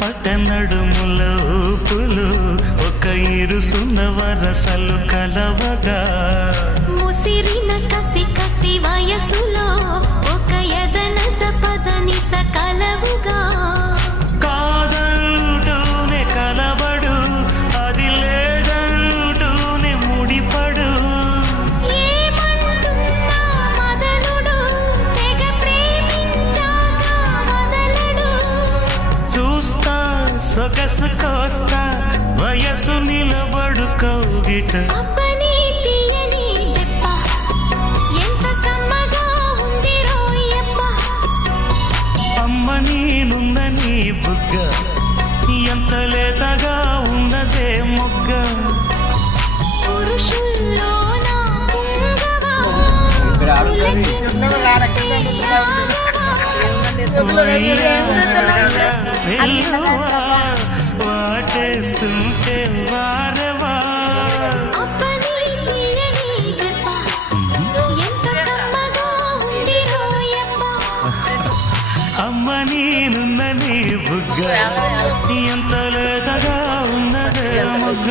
పట నడుముల ఊపులు ఒక ఇరుసున్న వరసలు కలవగా ముసిరిన కసి కసి వయసులో ఒక యదన సపదని సకలవుగా కాదంటూనే కలబడు అది లేదంటూనే ముడిపడు ఏమంటున్నా మదనుడు తెగ ప్రేమించాక వదలడు చూస్తా సొగసు కోస్తా వయసు నిలబడు కౌగిట అబ్బని తీయని దెబ్బ ఎంత కమ్మగా ఉంది రోయప్ప అమ్మ నేనున్న నీ బుగ్గ ఎంత లేతగా ఉన్నదే మొగ్గ పురుషుల్లో నా పుంగవా వెల్లువా వాటేస్తుంటే వారవా అబ్బని తీయని దెబ్బ ఎంత కమ్మగా ఉంది రోయప్ప అమ్మ నేనున్న నీ బుగ్గ ఎంత లేతగా ఉన్నదే మొగ్గ